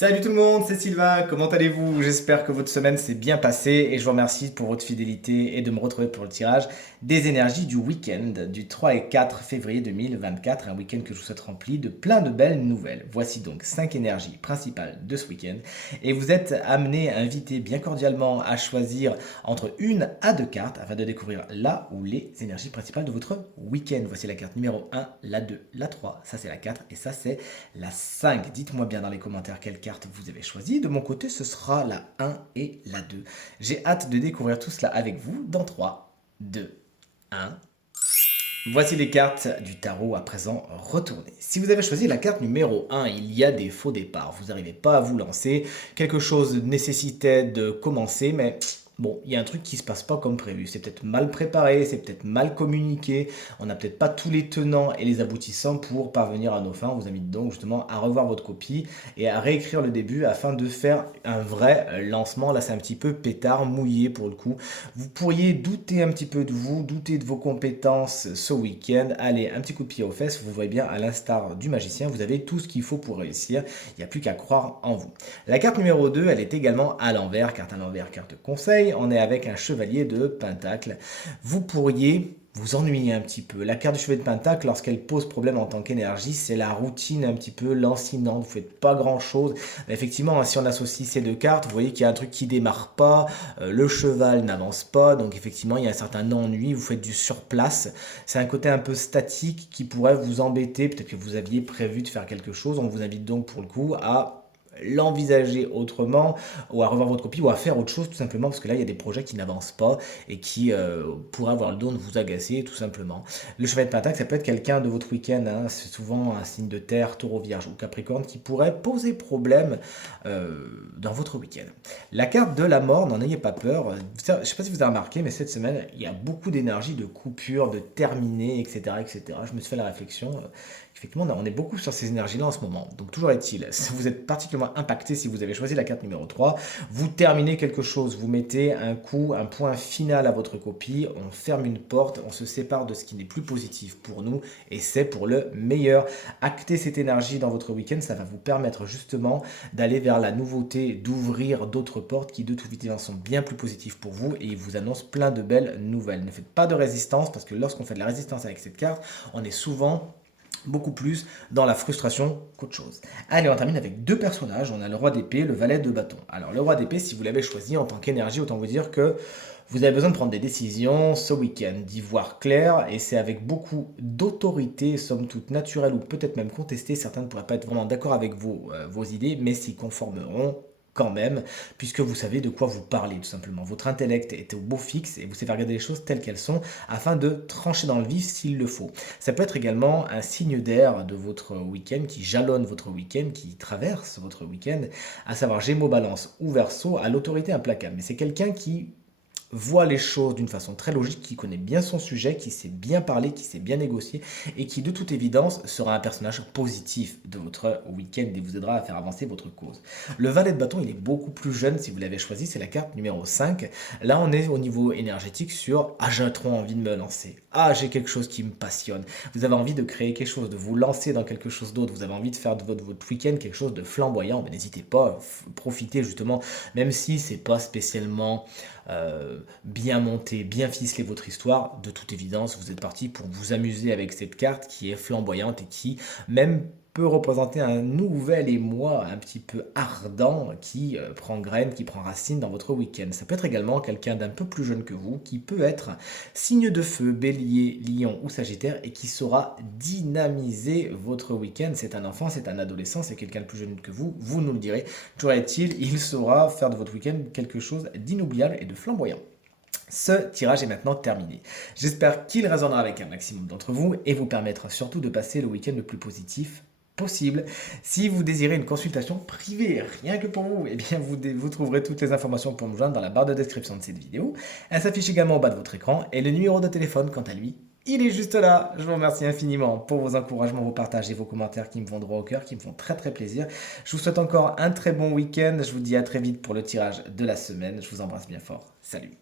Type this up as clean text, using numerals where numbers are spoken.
Salut tout le monde, c'est Sylvain, comment allez-vous? J'espère que votre semaine s'est bien passée et je vous remercie pour votre fidélité et de me retrouver pour le tirage des énergies du week-end du 3 et 4 février 2024, un week-end que je vous souhaite rempli de plein de belles nouvelles. Voici donc 5 énergies principales de ce week-end et vous êtes amenés, invités bien cordialement à choisir entre une à deux cartes afin de découvrir la ou les énergies principales de votre week-end. Voici la carte numéro 1, la 2, la 3, ça c'est la 4 et ça c'est la 5. Dites-moi bien dans les commentaires quelle carte vous avez choisi. De mon côté, ce sera la 1 et la 2. J'ai hâte de découvrir tout cela avec vous dans 3, 2, 1. Voici les cartes du tarot à présent retournées. Si vous avez choisi la carte numéro 1, il y a des faux départs. Vous n'arrivez pas à vous lancer. Quelque chose nécessitait de commencer, mais bon, il y a un truc qui se passe pas comme prévu. C'est peut-être mal préparé, c'est peut-être mal communiqué. On n'a peut-être pas tous les tenants et les aboutissants pour parvenir à nos fins. On vous invite donc justement à revoir votre copie et à réécrire le début afin de faire un vrai lancement. Là, c'est un petit peu pétard, mouillé pour le coup. Vous pourriez douter un petit peu de vous, douter de vos compétences ce week-end. Allez, un petit coup de pied aux fesses. Vous voyez bien, à l'instar du magicien, vous avez tout ce qu'il faut pour réussir. Il n'y a plus qu'à croire en vous. La carte numéro 2, elle est également à l'envers. Carte à l'envers, carte conseil. On est avec un chevalier de pentacle. Vous pourriez vous ennuyer un petit peu. La carte du chevalier de pentacle, lorsqu'elle pose problème en tant qu'énergie, c'est la routine un petit peu lancinante. Vous ne faites pas grand-chose. Effectivement, si on associe ces deux cartes, vous voyez qu'il y a un truc qui démarre pas, le cheval n'avance pas, donc effectivement, il y a un certain ennui, vous faites du surplace. C'est un côté un peu statique qui pourrait vous embêter. Peut-être que vous aviez prévu de faire quelque chose. On vous invite donc pour le coup à l'envisager autrement ou à revoir votre copie ou à faire autre chose tout simplement parce que là il y a des projets qui n'avancent pas et qui pourraient avoir le don de vous agacer tout simplement. Le cheval de pentacle ça peut être quelqu'un de votre week-end, hein, c'est souvent un signe de terre, taureau, vierge ou capricorne qui pourrait poser problème dans votre week-end. La carte de la mort, n'en ayez pas peur. Je ne sais pas si vous avez remarqué mais cette semaine il y a beaucoup d'énergie de coupure, de terminer, etc., etc. Je me suis fait la réflexion. Effectivement, on est beaucoup sur ces énergies-là en ce moment. Donc, toujours est-il, vous êtes particulièrement impacté si vous avez choisi la carte numéro 3. Vous terminez quelque chose, vous mettez un coup, un point final à votre copie, on ferme une porte, on se sépare de ce qui n'est plus positif pour nous et c'est pour le meilleur. Actez cette énergie dans votre week-end, ça va vous permettre justement d'aller vers la nouveauté, d'ouvrir d'autres portes qui de toute évidence sont bien plus positives pour vous et ils vous annoncent plein de belles nouvelles. Ne faites pas de résistance parce que lorsqu'on fait de la résistance avec cette carte, on est souvent beaucoup plus dans la frustration qu'autre chose. Allez, on termine avec deux personnages. On a le roi d'épée, le valet de bâton. Alors, le roi d'épée, si vous l'avez choisi en tant qu'énergie, autant vous dire que vous avez besoin de prendre des décisions ce week-end, d'y voir clair, et c'est avec beaucoup d'autorité, somme toute naturelle ou peut-être même contestée. Certains ne pourraient pas être vraiment d'accord avec vos idées, mais s'y conformeront quand même, puisque vous savez de quoi vous parlez tout simplement. Votre intellect est au beau fixe et vous savez regarder les choses telles qu'elles sont afin de trancher dans le vif s'il le faut. Ça peut être également un signe d'air de votre week-end qui jalonne votre week-end, qui traverse votre week-end, à savoir Gémeaux, Balance ou Verseau, à l'autorité implacable. Mais c'est quelqu'un qui voit les choses d'une façon très logique, qui connaît bien son sujet, qui sait bien parler, qui sait bien négocier et qui de toute évidence sera un personnage positif de votre week-end et vous aidera à faire avancer votre cause. Le valet de bâton, il est beaucoup plus jeune si vous l'avez choisi, c'est la carte numéro 5. Là, on est au niveau énergétique sur « Ah, j'ai trop envie de me lancer. Ah, j'ai quelque chose qui me passionne. » Vous avez envie de créer quelque chose, de vous lancer dans quelque chose d'autre. Vous avez envie de faire de votre week-end quelque chose de flamboyant. Ben, n'hésitez pas, profitez justement, même si c'est pas spécialement bien monté, bien ficelé votre histoire, de toute évidence, vous êtes parti pour vous amuser avec cette carte qui est flamboyante et qui même peut représenter un nouvel émoi un petit peu ardent qui prend graine, qui prend racine dans votre week-end. Ça peut être également quelqu'un d'un peu plus jeune que vous, qui peut être signe de feu, bélier, lion ou sagittaire et qui saura dynamiser votre week-end. C'est un enfant, c'est un adolescent, c'est quelqu'un de plus jeune que vous nous le direz. Toujours est-il, il saura faire de votre week-end quelque chose d'inoubliable et de flamboyant. Ce tirage est maintenant terminé. J'espère qu'il résonnera avec un maximum d'entre vous et vous permettra surtout de passer le week-end le plus positif possible. Si vous désirez une consultation privée, rien que pour vous, eh bien vous trouverez toutes les informations pour me joindre dans la barre de description de cette vidéo. Elle s'affiche également au bas de votre écran et le numéro de téléphone, quant à lui, il est juste là. Je vous remercie infiniment pour vos encouragements, vos partages et vos commentaires qui me vont droit au cœur, qui me font très très plaisir. Je vous souhaite encore un très bon week-end. Je vous dis à très vite pour le tirage de la semaine. Je vous embrasse bien fort. Salut.